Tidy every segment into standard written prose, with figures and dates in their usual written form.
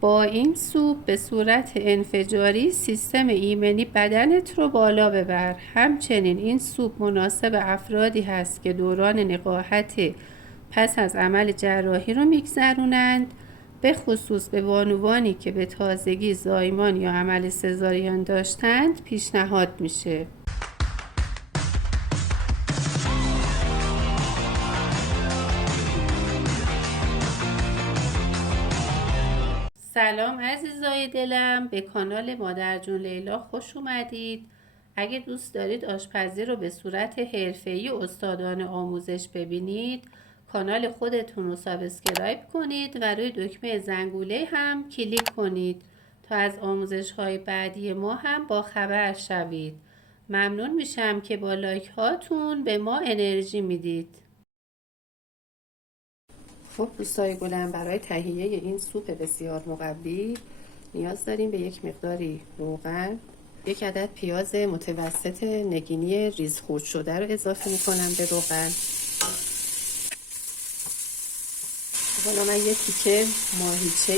با این سوپ به صورت انفجاری سیستم ایمنی بدنت رو بالا ببر. همچنین این سوپ مناسب افرادی هست که دوران نقاهت پس از عمل جراحی رو میگذرونند، به خصوص به بانوانی که به تازگی زایمان یا عمل سزارین داشتند پیشنهاد میشه. سلام عزیزای دلم، به کانال مادر جون لیلا خوش اومدید. اگه دوست دارید آشپزی رو به صورت حرفه‌ای و استادانه آموزش ببینید، کانال خودتون رو سابسکرایب کنید و روی دکمه زنگوله هم کلیک کنید تا از آموزش‌های بعدی ما هم با خبر شوید. ممنون میشم که با لایک هاتون به ما انرژی میدید. خب دوستای گلم، برای تهیه این سوپ بسیار مقوی نیاز داریم به یک مقداری روغن، یک عدد پیاز متوسط نگینی ریز خرد شده رو اضافه میکنم به روغن. حالا من یک تیکه ماهیچه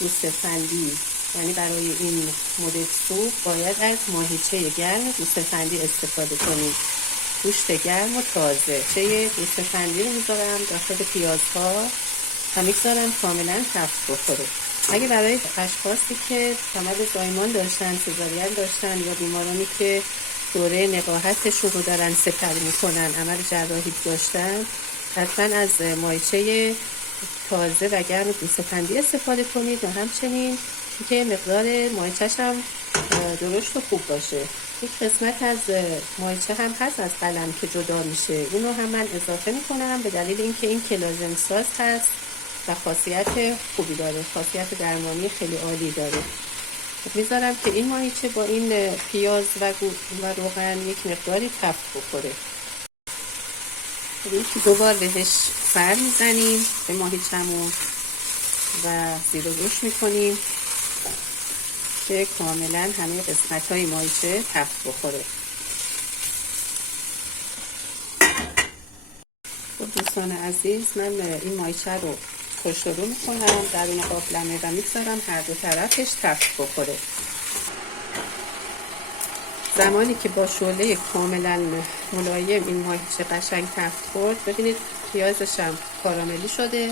گوسفندی، یعنی برای این مدل سوپ باید از ماهیچه گرم گوسفندی استفاده کنید. گوشت گرم و تازه چه گوسفندی رو میذارم داخل پیازها و میگذارم کاملا تفت بخوره. اگه برای اشخاصی که عمل زایمان داشتن، سزارین داشتن یا بیمارانی که دوره نقاهتشون رو دارن سپری میکنن، عمل جراحی داشتن، حتما از ماهیچه تازه و گرم گوسفندی استفاده کنید و همچنین که مقدار ماهیچه‌ش هم درشت و خوب باشه. یک قسمت از ماهیچه هم هست از قلم که جدا میشه، اونو هم من اضافه میکنم به دلیل اینکه این کلاژن ساز هست و خاصیت خوبی داره، خاصیت درمانی خیلی عالی داره. میذارم که این ماهیچه با این پیاز و روغن یک مقداری تفت بخوره. یکی دو بار بهش سر میزنیم به ماهیچه‌مون و زیر و روش میکنیم که کاملا همه قسمت های ماهیچه تفت بخوره. خب دوستان عزیز، من این ماهیچه رو پشت رو میکنم درون قابلمه و میگذارم هر دو طرفش تفت بخوره. زمانی که با شعله کاملا ملایم این ماهیچه قشنگ تفت خورد، ببینید پیازش هم کاراملی شده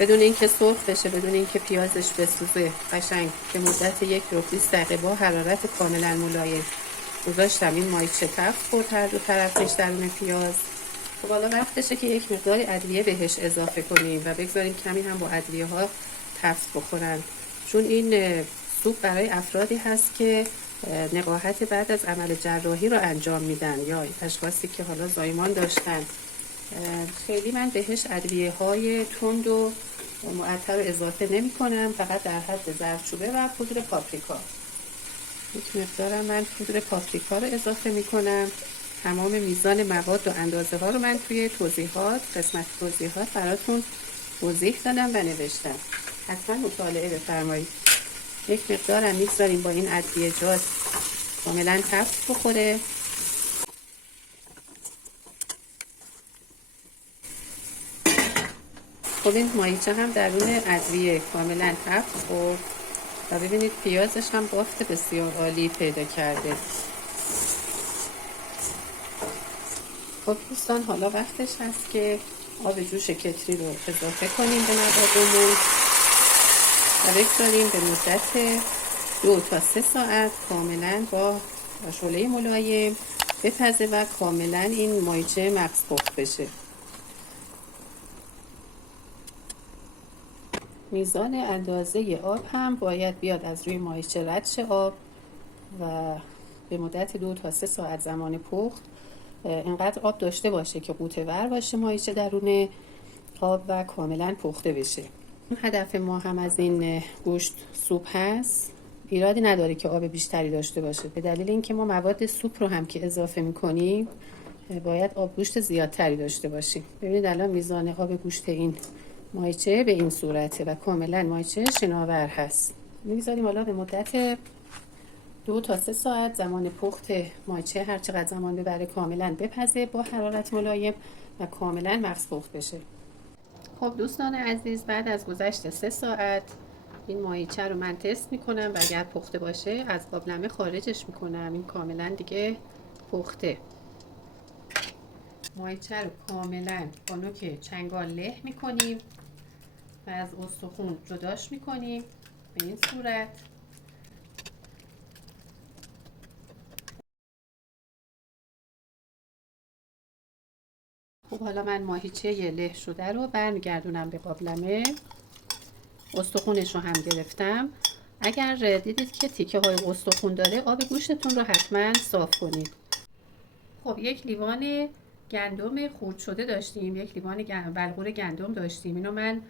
بدون اینکه سرخ بشه، بدون اینکه پیازش بسوزه. قشنگ به مدت 1 رو 20 دقیقه با حرارت کاملا ملایم گذاشتم این ماهیچه تفت خورد هر دو طرفش درون پیاز. خب حالا وقتشه که یک مقدار ادویه بهش اضافه کنیم و بگذاریم کمی هم با ادویه ها تفت بخورن، چون این سوپ برای افرادی هست که نقاهت بعد از عمل جراحی رو انجام میدن یا اشخاصی که حالا زایمان داشتن. خیلی من بهش ادویه های تند و معطر رو اضافه نمی کنم، فقط در حد زردچوبه و پودر پاپریکا. یک مقدارم من پودر پاپریکا رو اضافه می کنم. تمام میزان مواد و اندازه ها رو من توی توضیحات، قسمت توضیحات براتون توضیح دادم و نوشتم، حتما مطالعه بفرمایید. یک مقدارم میگذاریم با این ادویه‌جات کاملا تفت بخوره. خب این ماهیچه هم درون ادویه کاملا تفت خورد و ببینید پیازش هم بافت بسیار عالی پیدا کرده. خب دوستان، حالا وقتش هست که آب جوش کتری رو اضافه کنیم به موادمون و بگذاریم به مدت 2 تا 3 ساعت کاملا با شعله ملایم بپزه و کاملا این ماهیچه مغز پخت بشه. میزان اندازه آب هم باید بیاد از روی ماهیچه رد شه آب و به مدت 2 تا 3 ساعت زمان پخت اینقدر آب داشته باشه که قوطه ور باشه ماهیچه درون آب و کاملا پخته بشه. هدف ما هم از این گوشت سوپ هست، ایرادی نداره که آب بیشتری داشته باشه، به دلیل اینکه ما مواد سوپ رو هم که اضافه میکنیم باید آب گوشت زیادتری داشته باشیم. ببینید الان میزان آب گوشت این ماهیچه به این صورته و کاملا ماهیچه شناور هست. میگذاریم حالا به مدت 2 تا 3 ساعت زمان پخت ماهیچه هر چقدر زمان ببره کاملا بپزه با حرارت ملایم و کاملا مغز پخت بشه. خب دوستان عزیز، بعد از گذشت 3 ساعت این ماهیچه رو من تست میکنم و اگر پخته باشه از قابلمه خارجش میکنم. این کاملا دیگه پخته. ماهیچه رو کاملا با نوک چنگال له میکنیم و از استخون جداش میکنیم به این صورت. خب حالا من ماهیچه له شده رو برمیگردونم به قابلمه. استخونش رو هم گرفتم. اگر دیدید که تیکه های استخون داره آب گوشتتون رو حتما صاف کنید. خب یک لیوان گندم خرد شده داشتیم، یک لیوان بلغور گندم داشتیم. اینو من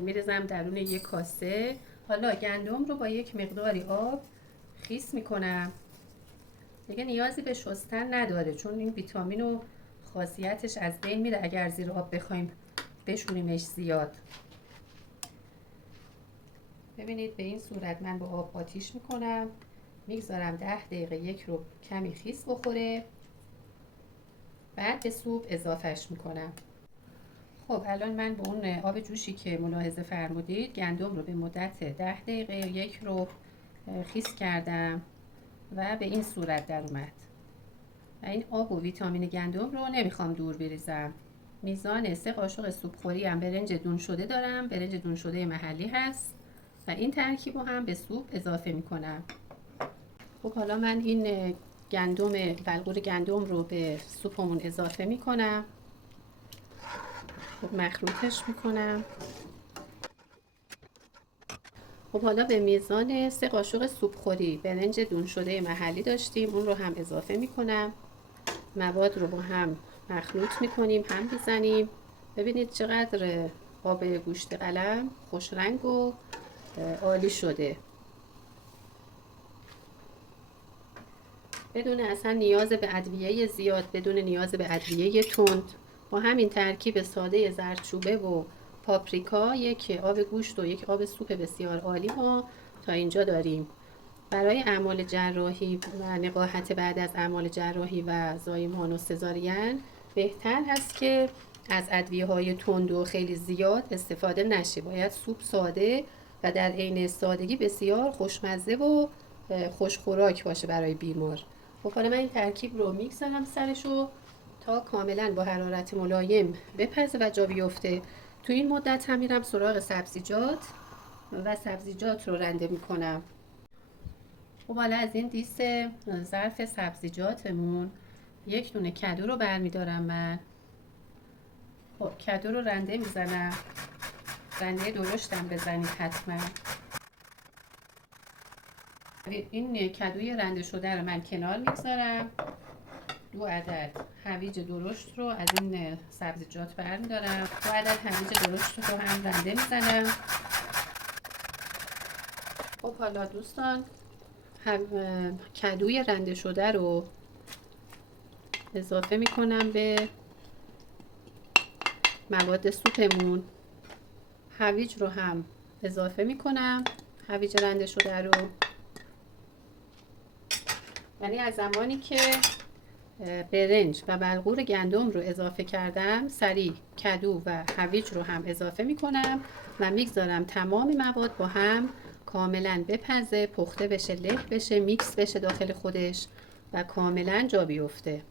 میریزم درون یک کاسه. حالا گندم رو با یک مقداری آب خیس میکنم. دیگه نیازی به شستن نداره چون این ویتامین و خاصیتش از بین میره اگر زیر آب بخوایم بشوریمش زیاد. ببینید به این صورت من با آب آتیش میکنم، میگذارم 10 دقیقه یک رو کمی خیس بخوره، بعد به سوپ اضافهش میکنم. خب الان من به اون آب جوشی که ملاحظه فرمودید گندم رو به مدت 10 دقیقه یک رو خیس کردم و به این صورت در اومد. و این آب و ویتامین گندم رو نمیخوام دور بریزم. میزان 3 قاشق سوپ خوری هم برنج دون شده دارم، برنج دون شده محلی هست و این ترکیب رو هم به سوپ اضافه میکنم. خب حالا من این بلغور گندم رو به سوپمون اضافه میکنم. خب مخلوطش میکنم. خب حالا به میزان 3 قاشق سوپ خوری برنج دون شده محلی داشتیم، اون رو هم اضافه میکنم. مواد رو با هم مخلوط میکنیم، هم میزنیم. ببینید چقدر آب گوشت قلم خوش رنگ و عالی شده، بدون اصلا نیاز به ادویه زیاد، بدون نیاز به ادویه تند. با همین ترکیب ساده زردچوبه و پاپریکا یک آب گوشت و یک آب سوپ بسیار عالی ما تا اینجا داریم. برای اعمال جراحی و نقاهت بعد از اعمال جراحی و زایمان و سزارین بهتر هست که از ادویه‌های تند و خیلی زیاد استفاده نشه. باید سوپ ساده و در عین سادگی بسیار خوشمزه و خوشخوراک باشه برای بیمار. خب حالا من این ترکیب رو میگذارم سرشو تا کاملا با حرارت ملایم بپزه و جا بیفته. تو این مدت هم میرم سراغ سبزیجات و سبزیجات رو رنده میکنم. خب حالا از این دیس ظرف سبزیجاتمون یک دونه کدو رو برمیدارم من. خب کدو رو رنده میزنم، رنده درشتم بزنید حتما. این کدوی رنده شده رو من کنار میگذارم. 2 عدد هویج درشت رو از این سبزیجات برمیدارم. 2 عدد هویج درشت رو هم رنده میزنم. خب حالا دوستان کدوی رنده شده رو اضافه میکنم به مواد سوپمون. هویج رو هم اضافه میکنم، هویج رنده شده رو. یعنی از زمانی که برنج و بلغور گندم رو اضافه کردم سریع کدو و هویج رو هم اضافه میکنم و میگذارم تمام مواد با هم کاملا بپزه، پخته بشه، له بشه، میکس بشه داخل خودش و کاملا جا بیفته.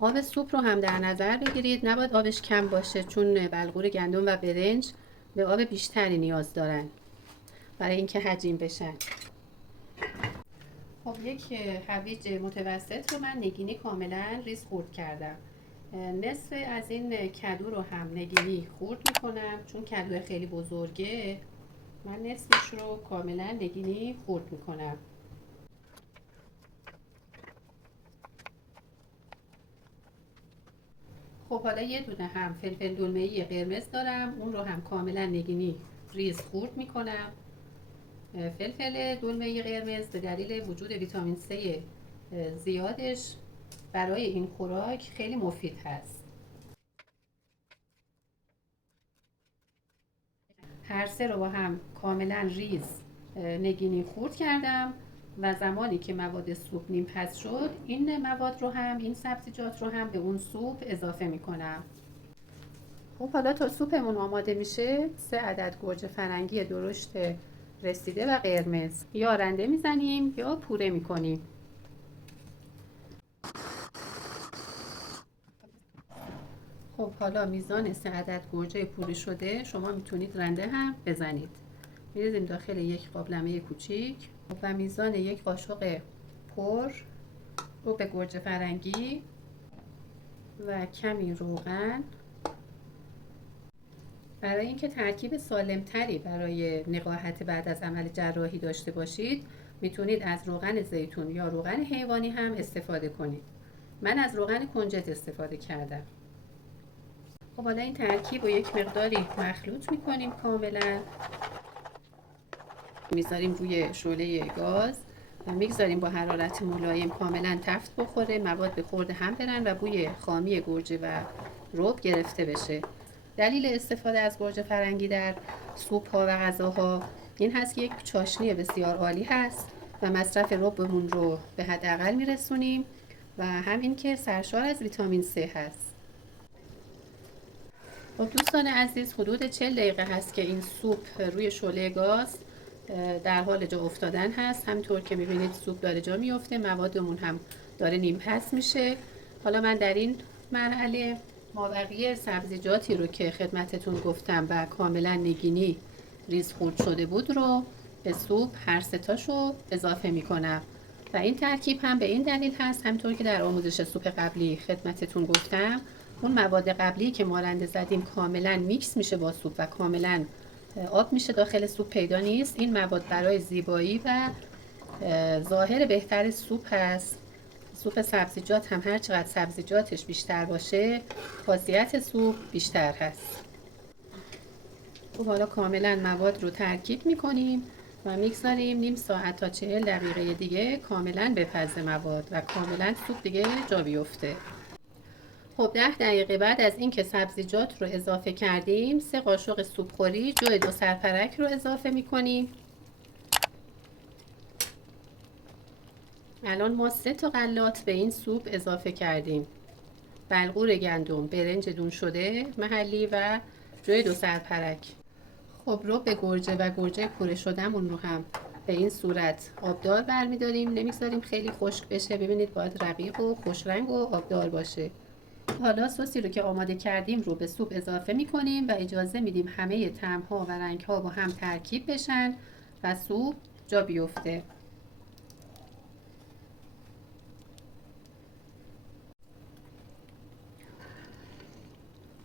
آب سوپ رو هم در نظر بگیرید، نباید آبش کم باشه چون بلغور گندم و برنج به آب بیشتری نیاز دارن برای اینکه حجیم بشن. خب یک هویج متوسط رو من نگینی کاملا ریز خورد کردم. نصف از این کدو رو هم نگینی خورد میکنم چون کدو خیلی بزرگه. من نصفش رو کاملا نگینی خورد میکنم. خب حالا یه دونه هم فلفل دلمه‌ای قرمز دارم، اون رو هم کاملا نگینی ریز خورد میکنم. فلفل دلمه‌ای قرمز به دلیل وجود ویتامین C زیادش برای این خوراک خیلی مفید هست. هر سه رو با هم کاملا ریز نگینی خورد کردم و زمانی که مواد سوپ نیم پز شد این مواد رو هم، این سبزیجات رو هم به اون سوپ اضافه میکنم. خب حالا تا سوپمون آماده میشه 3 عدد گوجه فرنگی درشت رسیده و قرمز یا رنده میزنیم یا پوره میکنیم. خب حالا میزان 3 عدد گوجه پوره شده شما میتونید رنده هم بزنید. میریزیم داخل یک قابلمه کوچیک و میزان یک قاشق پر رو به گوجه فرنگی و کمی روغن. برای اینکه ترکیب سالمتری برای نقاهت بعد از عمل جراحی داشته باشید میتونید از روغن زیتون یا روغن حیوانی هم استفاده کنید. من از روغن کنجد استفاده کردم. خب حالا این ترکیب رو یک مقداری مخلوط میکنیم کاملا. میذاریم روی شعله گاز و میگذاریم با حرارت ملایم کاملا تفت بخوره، مواد به خورد هم برن و بوی خامی گوجه و رب گرفته بشه. دلیل استفاده از گوجه فرنگی در سوپ ها و غذاها این هست که یک چاشنی بسیار عالی هست و مصرف ربمون رو به حداقل میرسونیم و همین که سرشار از ویتامین C هست. خب دوستان عزیز، حدود 40 دقیقه هست که این سوپ روی شعله گاز در حال جا افتادن هست. همینطور که میبینید سوپ داره جا میفته، موادمون هم داره نیم پس میشه. حالا من در این مرحله مابقی سبزیجاتی رو که خدمتتون گفتم و کاملا نگینی ریز خورد شده بود رو به سوپ هر سه تاشو اضافه میکنم و این ترکیب هم به این دلیل هست، همینطور که در آموزش سوپ قبلی خدمتتون گفتم، اون مواد قبلی که ما رنده زدیم کاملا میکس میشه با سوپ و کاملا آب میشه داخل سوپ پیدا نیست. این مواد برای زیبایی و ظاهر بهتر سوپ هست. سوپ سبزیجات هم هر چقدر سبزیجاتش بیشتر باشه خاصیت سوپ بیشتر هست. خب حالا کاملا مواد رو ترکیب میکنیم و میگذاریم نیم ساعت تا 40 دقیقه دیگه کاملا بپزه مواد و کاملا سوپ دیگه جا بیفته. خب 10 دقیقه بعد از اینکه سبزیجات رو اضافه کردیم 3 قاشق سوپ خوری جو 2 سرپرک رو اضافه میکنیم. الان ما 3 تا غلات به این سوپ اضافه کردیم. بلغور گندم، برنج دون شده محلی و جوی 2 سرپرک. خب رو به گرجه و گرجه پوره شدهمون رو هم به این صورت آبدار برمیداریم، نمیگذاریم خیلی خشک بشه. ببینید باید رقیق و خوش رنگ و آبدار باشه. حالا سوسی رو که آماده کردیم رو به سوپ اضافه میکنیم و اجازه میدیم همه طعم‌ها و رنگ‌ها با هم ترکیب بشن و سوپ جا بیفته.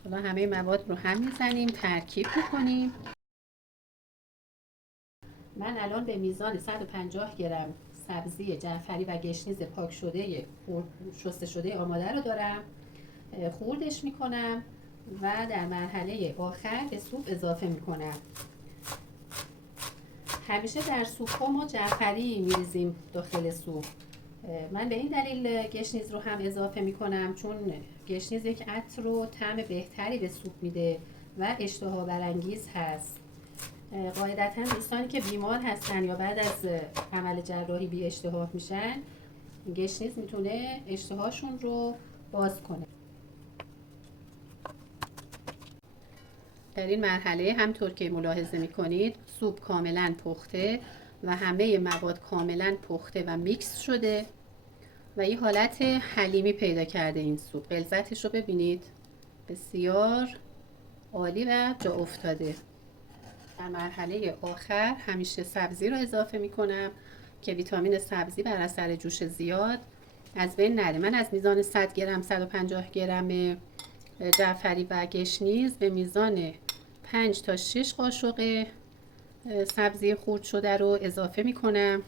حالا همه مواد رو هم میزنیم ترکیب میکنیم. من الان به میزان 150 گرم سبزی جعفری و گشنیز پاک شده شسته شده آماده رو دارم. خوردش میکنم و در مرحله آخر به سوپ اضافه میکنم. همیشه در سوپ ها ما جعفری میریزیم داخل سوپ. من به این دلیل گشنیز رو هم اضافه میکنم چون گشنیز یک عطر و طعم بهتری به سوپ میده و اشتها برانگیز هست. قاعدتا دوستانی که بیمار هستن یا بعد از عمل جراحی بی اشتها میشن گشنیز میتونه اشتهاشون رو باز کنه. در این مرحله همطور که ملاحظه میکنید سوپ کاملا پخته و همه مواد کاملا پخته و میکس شده و این حالت حلیمی پیدا کرده. این سوپ غلظتش رو ببینید، بسیار عالی و جا افتاده. در مرحله آخر همیشه سبزی رو اضافه میکنم که ویتامین سبزی بر اثر جوش زیاد از بین نره. من از میزان 100 گرم 150 گرم جعفری و گشنیز به میزان 5 تا 6 قاشق سبزی خرد شده رو اضافه میکنم.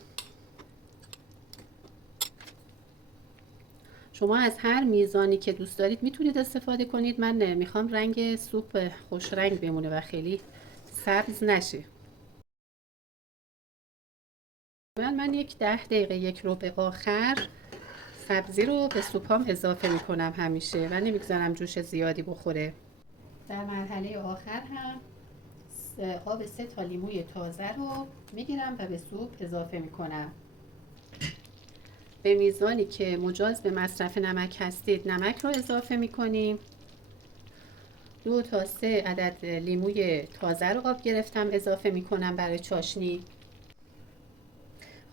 شما از هر میزانی که دوست دارید میتونید استفاده کنید. من میخوام رنگ سوپ خوش رنگ بمونه و خیلی سبز نشه. من یک 10 دقیقه یک ربع آخر سبزی رو به سوپام اضافه میکنم همیشه و نمیگذارم جوش زیادی بخوره. در مرحله آخر هم آب 3 تا لیموی تازه رو میگیرم و به سوپ اضافه میکنم. به میزانی که مجاز به مصرف نمک هستید نمک رو اضافه میکنیم. 2 تا 3 عدد لیموی تازه رو آب گرفتم اضافه میکنم برای چاشنی.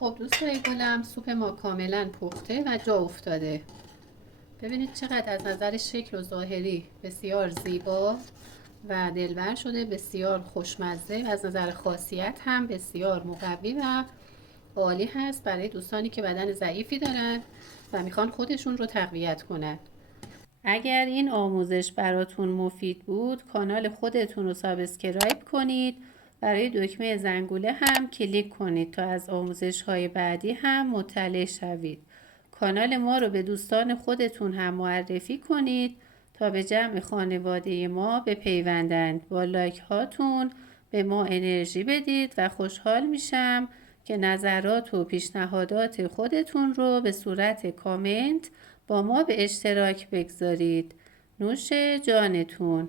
خب دوستای گلم، سوپ ما کاملا پخته و جا افتاده. ببینید چقدر از نظر شکل و ظاهری بسیار زیبا و دلبر شده، بسیار خوشمزه و از نظر خاصیت هم بسیار مقوی و عالی هست برای دوستانی که بدن ضعیفی دارن و میخوان خودشون رو تقویت کنن. اگر این آموزش براتون مفید بود، کانال خودتون رو سابسکرایب کنید، برای دکمه زنگوله هم کلیک کنید تا از آموزش های بعدی هم مطلع شوید. کانال ما رو به دوستان خودتون هم معرفی کنید تا به جمع خانواده ما بپیوندند. با لایک هاتون به ما انرژی بدید و خوشحال میشم که نظرات و پیشنهادات خودتون رو به صورت کامنت با ما به اشتراک بگذارید. نوش جانتون.